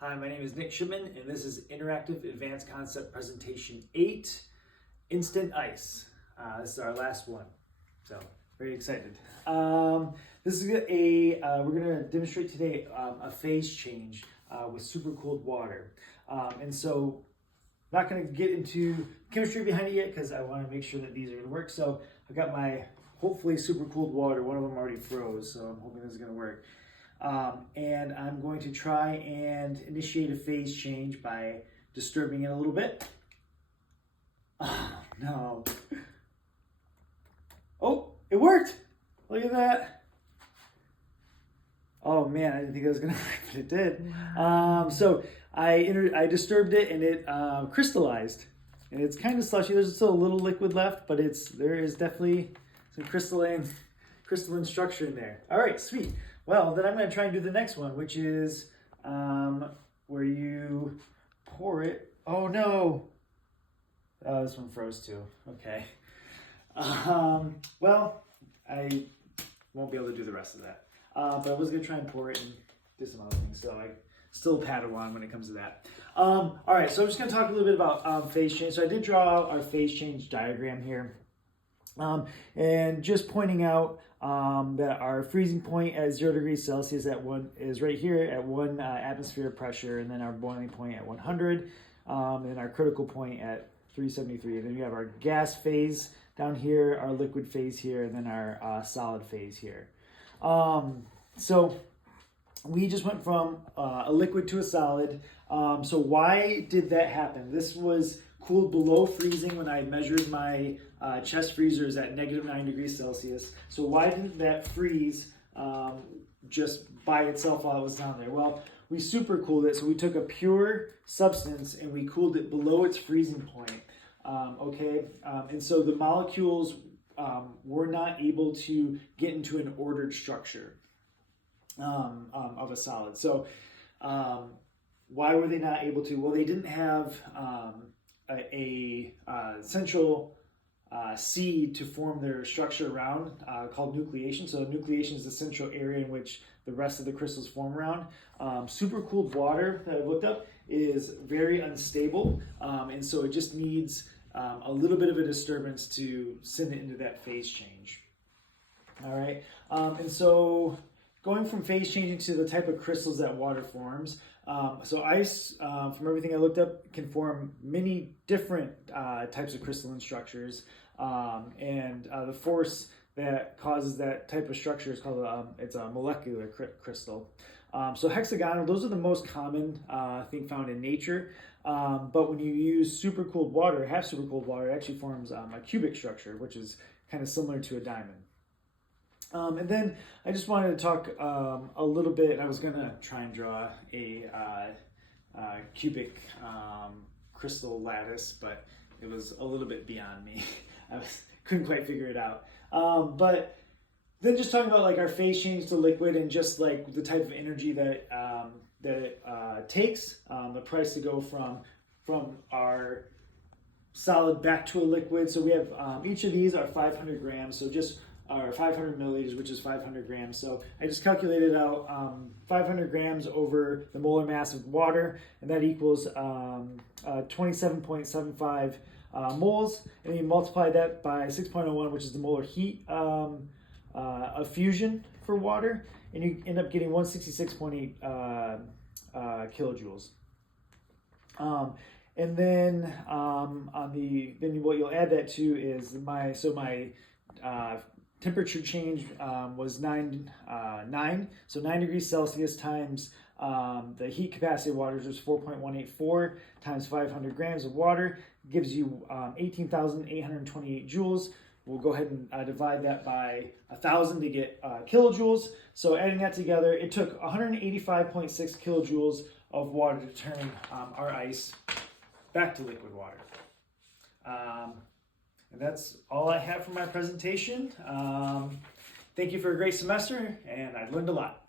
Hi, my name is Nick Shipman, and this is Interactive Advanced Concept Presentation 8, Instant Ice. This is our last one, so very excited. This is we're going to demonstrate today a phase change with supercooled water. And so, not going to get into chemistry behind it yet because I want to make sure that these are going to work. So I've got my hopefully supercooled water. One of them already froze, so I'm hoping this is going to work. And I'm going to try and initiate a phase change by disturbing it a little bit. Oh, no. Oh, it worked! Look at that. Oh man, I didn't think it was gonna work, but it did. So I disturbed it and it crystallized. And it's kind of slushy. There's still a little liquid left, but there is definitely some crystalline structure in there. All right, sweet. Well, then I'm going to try and do the next one, which is where you pour it. Oh no! Oh, this one froze too. Okay. Well, I won't be able to do the rest of that. But I was going to try and pour it and do some other things. So I still Padawan when it comes to that. All right, so I'm just going to talk a little bit about phase change. So I did draw out our phase change diagram here. And just pointing out that our freezing point at 0 degrees Celsius is right here at 1 atmosphere pressure, and then our boiling point at 100, and our critical point at 373. And then we have our gas phase down here, our liquid phase here, and then our solid phase here. So we just went from a liquid to a solid. So why did that happen? This was cooled below freezing when I measured my chest freezers at -9 degrees Celsius. So why didn't that freeze just by itself while it was down there? Well, we supercooled it. So we took a pure substance and we cooled it below its freezing point. And so the molecules were not able to get into an ordered structure of a solid. So why were they not able to? Well, they didn't have a central seed to form their structure around called nucleation. So nucleation is the central area in which the rest of the crystals form around. Supercooled water that I've looked up is very unstable, and so it just needs a little bit of a disturbance to send it into that phase change. All right, and so going from phase changing to the type of crystals that water forms. So ice, from everything I looked up, can form many different types of crystalline structures. And the force that causes that type of structure is called it's a molecular crystal. So hexagonal, those are the most common thing found in nature. But when you use supercooled water, half supercooled water, it actually forms a cubic structure, which is kind of similar to a diamond. And then I just wanted to talk a little bit. I was going to try and draw a cubic crystal lattice, but it was a little bit beyond me. Couldn't quite figure it out. But then just talking about like our phase change to liquid and just like the type of energy that it takes, the price to go from our solid back to a liquid. So we have each of these are 500 grams. So just or 500 milliliters, which is 500 grams. So I just calculated out 500 grams over the molar mass of water, and that equals 27.75 moles. And you multiply that by 6.01, which is the molar heat of fusion for water, and you end up getting 166.8 kilojoules. And then what you'll add that to is my temperature change was 9, so 9 degrees Celsius times the heat capacity of water was 4.184 times 500 grams of water gives you 18,828 joules. We'll go ahead and divide that by 1,000 to get kilojoules. So adding that together, it took 185.6 kilojoules of water to turn our ice back to liquid water. And that's all I have for my presentation. Thank you for a great semester, and I've learned a lot.